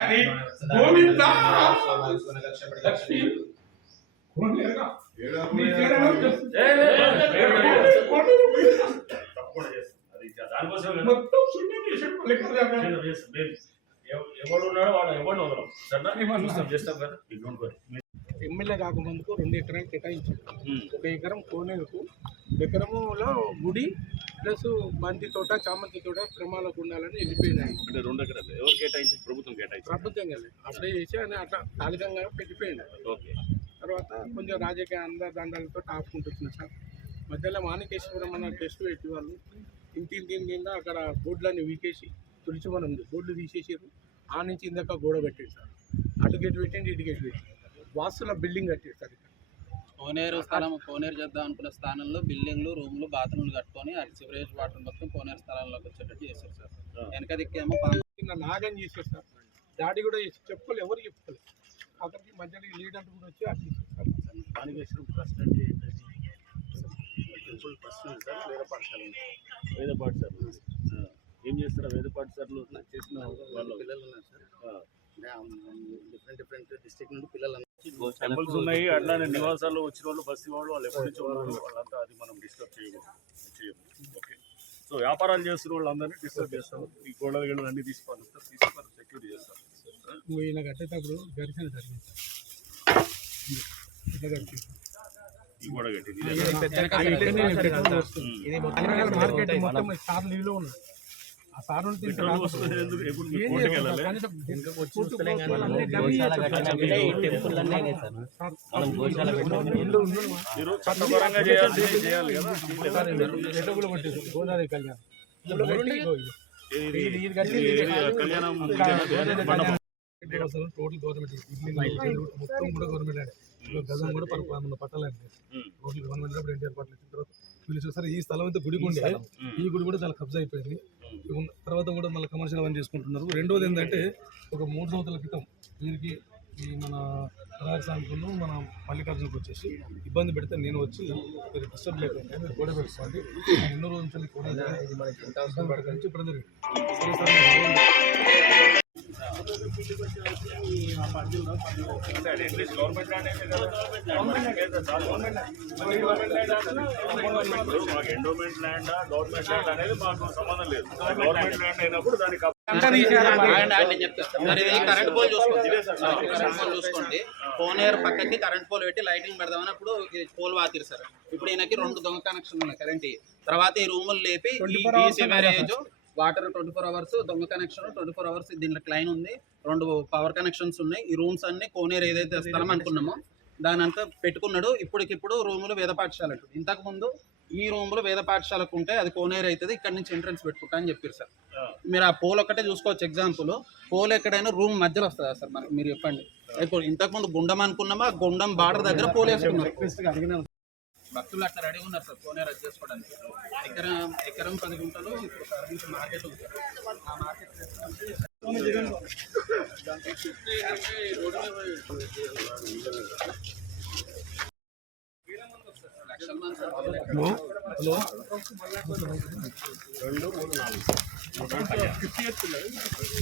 గోవిందా మొత్తం శూన్యం చేసాడు ఎవడు ఉన్నాడో వాడు ఎవరిని వదలం సరే చేస్తాం కదా. ఎమ్మెల్యే కాకముందుకు 2 ఎకరాలు కేటాయించారు. 1 ఎకరం కోనేరుకు, ఎకరములో గుడి ప్లస్ బంతి తోట, చామంతి తోట క్రమాలకు ఉండాలని వెళ్ళిపోయినాయి. అంటే 2 ఎకరాలు ఎవరు కేటాయించి? ప్రభుత్వం కేటాయించి. ప్రభుత్వం కదా అప్లై చేసి అని అట్లా తాలికంగా పెట్టిపోయింది. ఓకే. తర్వాత కొంచెం రాజకీయ అందదండాలతో ఆపుకుంటున్నారు సార్. మధ్యలో మాణికేశ్వరం అన్న టెస్ట్ పెట్టి వాళ్ళు ఇంటి కింద అక్కడ బోర్డులన్నీ వీకేసి తుడిచిమని ఉంది, బోర్డులు తీసేసారు. ఆ నుంచి ఇందాక గోడ పెట్టారు సార్. అటు గేట్ పెట్టండి, ఇటు గేట్ పెట్టి వాస్తుల బిల్డింగ్ కట్టారు సార్. కోనేరు స్థలం, కోనేరు చేద్దాం అనుకున్న స్థానంలో బిల్డింగ్లు, రూమ్లు, బాత్రూమ్లు కట్టుకొని అటు సివరేజ్ వాటర్ మొత్తం కోనేరు స్థలాల్లోకి వచ్చేటట్టు చేశారు సార్. వెనక దిక్కేమో నాగం చేశారు సార్. డాడీ కూడా చెప్పుకోలేదు, ఎవరు చెప్పుకోలేదు. అక్కడికి మధ్యలో లీడర్ కూడా వచ్చి అట్లా సార్. వేద పాఠశాల ఏం చేస్తారా? వేద పాఠశాలలో చేసిన వాళ్ళ పిల్లలు ఉన్నారు సార్. డిఫరెంట్ డిస్ట్రిక్ట్ నుండి పిల్లలు టెంపుల్స్ ఉన్నాయి. అట్లానే నివాసాల్లో వచ్చిన వాళ్ళు, బస్సు వాళ్ళు, వాళ్ళు ఎప్పటి నుంచి వాళ్ళంతా అది మనం డిస్టర్బ్ చేయము. ఓకే. సో వ్యాపారాలు చేస్తున్న వాళ్ళందరినీ డిస్టర్బ్ చేస్తాము. ఈ గోడలు గేడలు అన్నీ తీసుకొని సెక్యూరిటీ చేస్తాం. ఇలా కట్టేటప్పుడు గడిచిన జరిగింది ఈ గోడ కట్టి మార్కెట్ మొత్తం సార్ లీవ్లో ఉన్నారు. ఆ సార్ చట్టపరంగా చేయాలి కదా. గోదావరి కళ్యాణం టోటల్ గవర్నమెంట్ మొత్తం కూడా గవర్నమెంట్ గజం కూడా మన పట్టాలండి. టోటల్ గవర్నమెంట్ కూడా ఎన్టీఆర్ పాటలు ఇచ్చిన తర్వాత వీళ్ళు చూసారు. ఈ స్థలం అయితే గుడి ఉండే, ఈ గుడి కూడా చాలా కబ్జా అయిపోయింది. తర్వాత కూడా మళ్ళీ కమర్షియల్ అవన్నీ చేసుకుంటున్నారు. రెండోది ఏంటంటే ఒక 3 సంవత్సరాల క్రితం వీరికి ఈ మన రాజస్థాన్కు మన మల్లికార్జునకు వచ్చేసి ఇబ్బంది పెడితే నేను వచ్చి మీరు డిస్టర్బ్ లేకుండా మీరు గోడ పెట్టుకోండి, ఎన్నో రోజుల నుంచి కూడా ఇబ్బంది పెడతాను ఇప్పుడు గవర్నమెంట్ ల్యాండ్ గవర్నమెంట్ ల్యాండ్ అనేది మాకు సంబంధం లేదు. గవర్నమెంట్ ల్యాండ్ అయినప్పుడు దానికి కరెంట్ పోల్ చూసుకోండి. కోనేరు పక్కకి కరెంట్ పోల్ పెట్టి లైటింగ్ పెడదామని అప్పుడు పోల్ వాతిరు సార్. ఇప్పుడు ఈయనకి 2 దొంగ కనెక్షన్ ఉన్నాయి కరెంట్. తర్వాత ఈ రూములు లేపి సివరేజ్ వాటర్ 24 hours, దొంగ కనెక్షన్ 24 hours. దీంట్లో క్లైన్ ఉంది, 2 పవర్ కనెక్షన్స్ ఉన్నాయి. ఈ రూమ్స్ అన్ని కోనేరు ఏదైతే స్థలం అనుకున్నామో దాని అంతా పెట్టుకున్నాడు. ఇప్పటికిప్పుడు రూములు వేద పాఠశాలకు. ఇంతకుముందు ఈ రూములు వేద పాఠశాలకు ఉంటే అది కోనేరు అవుతుంది, ఇక్కడ నుంచి ఎంట్రన్స్ పెట్టుకుంటా అని చెప్పారు సార్. మీరు ఆ పోల్ ఒక్కటే చూసుకోవచ్చు. ఎగ్జాంపుల్ పోల్ ఎక్కడైనా రూమ్ మధ్యలో వస్తుందా సార్? మరి మీరు చెప్పండి. ఇప్పుడు ఇంతకుముందు గుండం అనుకున్నామా, గుండం బార్డర్ దగ్గర పోల్ వేసుకున్నారు. భక్తులు అట్లా రెడీ ఉన్నారు సార్ కోనేరు అది చేసుకోవడానికి. ఎకరం 10 గుంటలు ఇప్పుడు సర్వీస్ మార్కెట్ ఉంది సార్. ఆ మార్కెట్ హలో